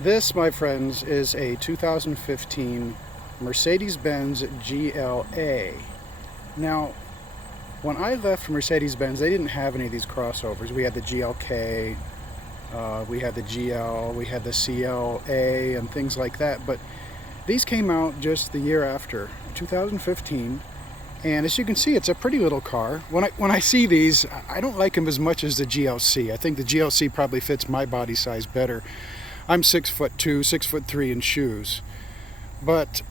This, my friends, is a 2015 Mercedes-Benz GLA. Now, when I left Mercedes-Benz, they didn't have any of these crossovers. We had the GLK, we had the GL, we had the CLA, and things like that. But these came out just the year after, 2015. And as you can see, it's a pretty little car. When I see these, I don't like them as much as the GLC. I think the GLC probably fits my body size better. I'm 6'2", 6'3" in shoes. But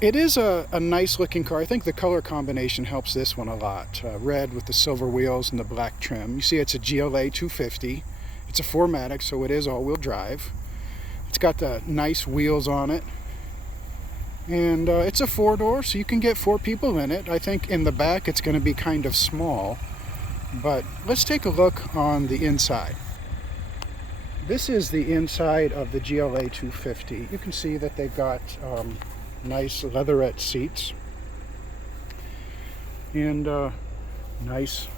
it is a nice looking car. I think the color combination helps this one a lot. Red with the silver wheels and the black trim. You see it's a GLA250. It's a 4MATIC, so it is all-wheel drive. It's got the nice wheels on it. And it's a 4-door, so you can get 4 people in it. I think in the back it's going to be kind of small. But let's take a look on the inside. This is the inside of the GLA250. You can see that they've got nice leatherette seats and nice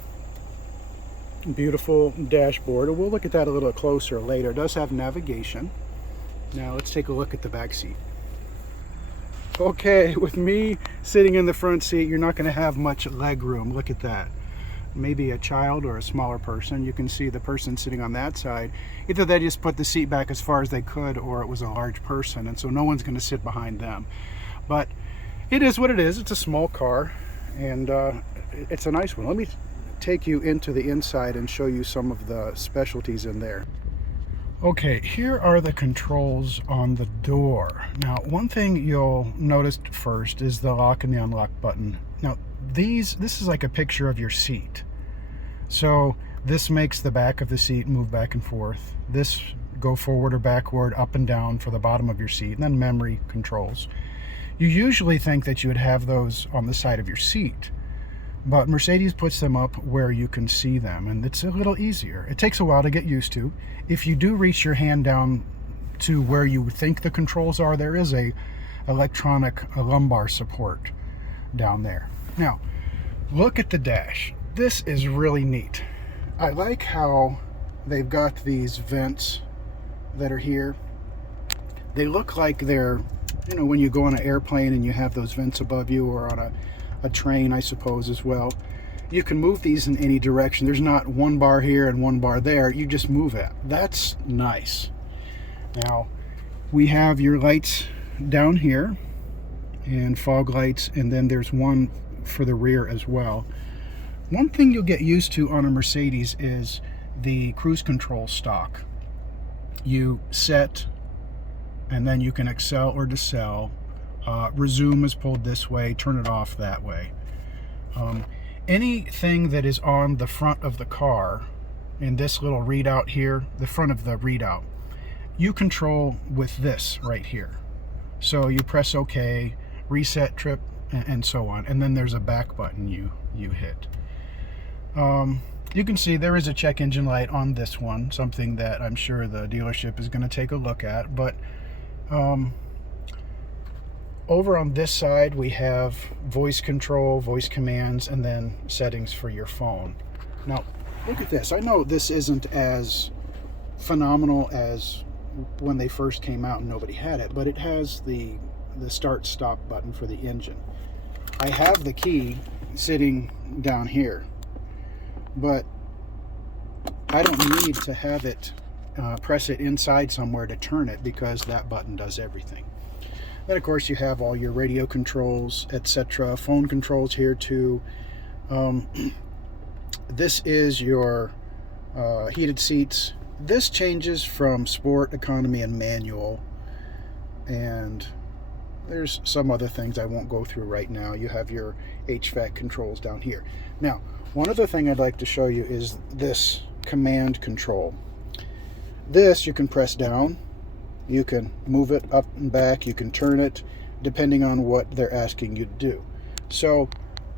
beautiful dashboard. And we'll look at that a little closer later. It does have navigation. Now let's take a look at the back seat. Okay, with me sitting in the front seat, you're not going to have much leg room. Look at that. Maybe a child or a smaller person. You can see the person sitting on that side. Either they just put the seat back as far as they could, or it was a large person, and so no one's going to sit behind them. But it is what it is. It's a small car, and it's a nice one. Let me take you into the inside and show you some of the specialties in there. Okay, here are the controls on the door. Now, one thing you'll notice first is the lock and the unlock button. Now, this is like a picture of your seat. So this makes the back of the seat move back and forth. This go forward or backward, up and down for the bottom of your seat, and then memory controls. You usually think that you would have those on the side of your seat, but Mercedes puts them up where you can see them, and it's a little easier. It takes a while to get used to. If you do reach your hand down to where you think the controls are, there is a electronic lumbar support down there. Now, look at the dash. This is really neat. I like how they've got these vents that are here. They look like they're, you know, when you go on an airplane and you have those vents above you, or on a train, I suppose, as well. You can move these in any direction. There's not one bar here and one bar there. You just move it. That's nice. Now, we have your lights down here and fog lights, and then there's one for the rear as well. One thing you'll get used to on a Mercedes is the cruise control stock. You set, and then you can accel or decel. Resume is pulled this way, turn it off that way. Anything that is on the front of the car, in this little readout here, the front of the readout, you control with this right here. So you press OK, reset, trip, and so on, and then there's a back button you hit. You can see there is a check engine light on this one, something that I'm sure the dealership is going to take a look at. But over on this side we have voice control, voice commands, and then settings for your phone. Now look at this. I know this isn't as phenomenal as when they first came out and nobody had it, but it has the start stop button for the engine. I have the key sitting down here, but I don't need to have it press it inside somewhere to turn it, because that button does everything. Then of course you have all your radio controls, etc. Phone controls here too. This is your heated seats. This changes from sport, economy, and manual, and there's some other things I won't go through right now. You have your HVAC controls down here. Now, one other thing I'd like to show you is this command control. This you can press down. You can move it up and back. You can turn it depending on what they're asking you to do. So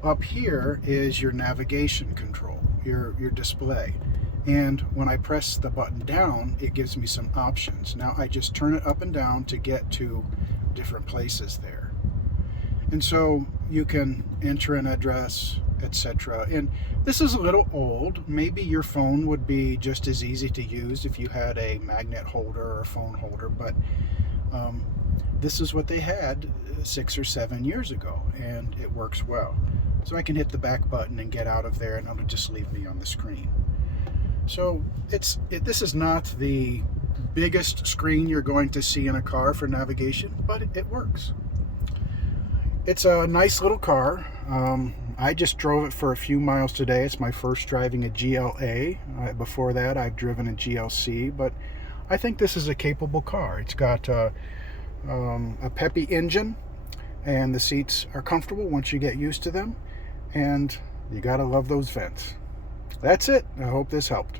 up here is your navigation control, your display. And when I press the button down, it gives me some options. Now I just turn it up and down to get to different places there. And so you can enter an address, etc. And this is a little old. Maybe your phone would be just as easy to use if you had a magnet holder or a phone holder, but this is what they had 6 or 7 years ago, and it works well. So I can hit the back button and get out of there, and it'll just leave me on the screen. So this is not the biggest screen you're going to see in a car for navigation, but it works. It's a nice little car. I just drove it for a few miles today. It's my first driving a GLA. Before that, I've driven a GLC, but I think this is a capable car. It's got a peppy engine, and the seats are comfortable once you get used to them, and you gotta love those vents. That's it. I hope this helped.